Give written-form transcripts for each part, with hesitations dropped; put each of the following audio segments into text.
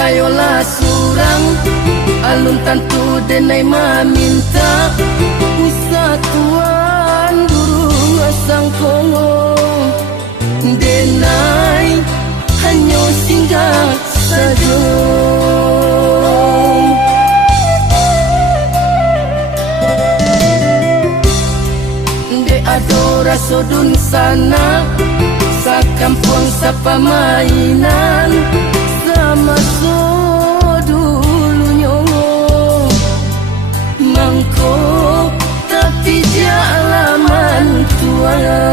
kayolah surang alun tantu denai maminta usa tuan burung asang kongo denai hanya singgah saja. De adora sodun sana sa kampung sa pamainan sama so dulunya mangko tapi dia alaman tuan.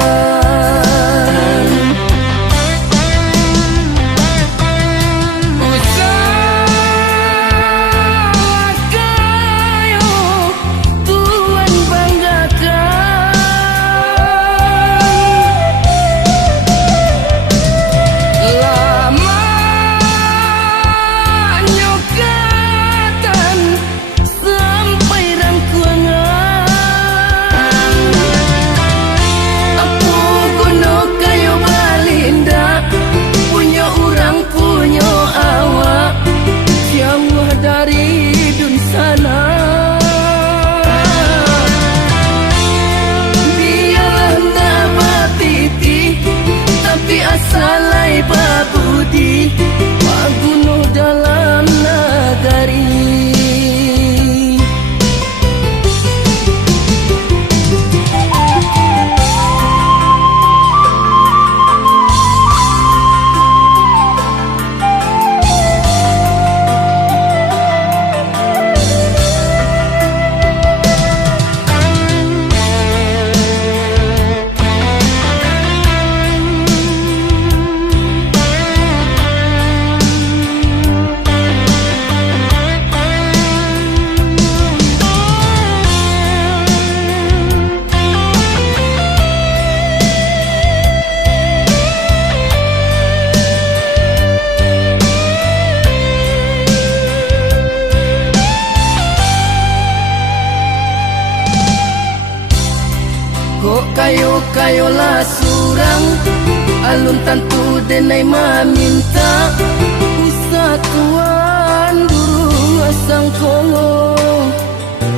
Salai babudi maguno dalam nagari. Kayolah surang alun tantu denai maminta usa tuan burung asang kongo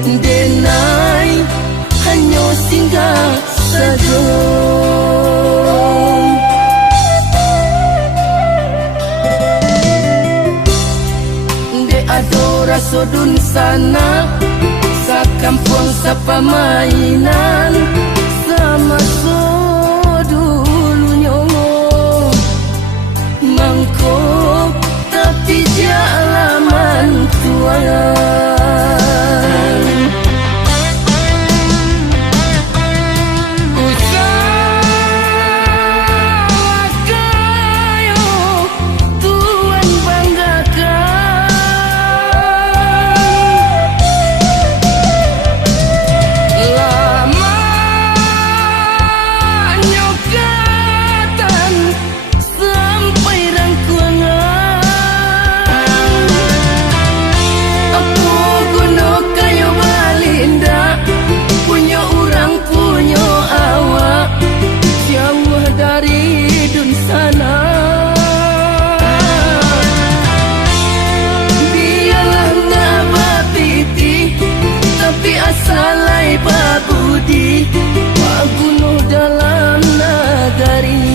denai hanya singgah saja. De adora sodun sana sa kampung sa pamainan sama so dulunya mangko tapi dia alaman tuan. Salai babudi maguno dalam nagari.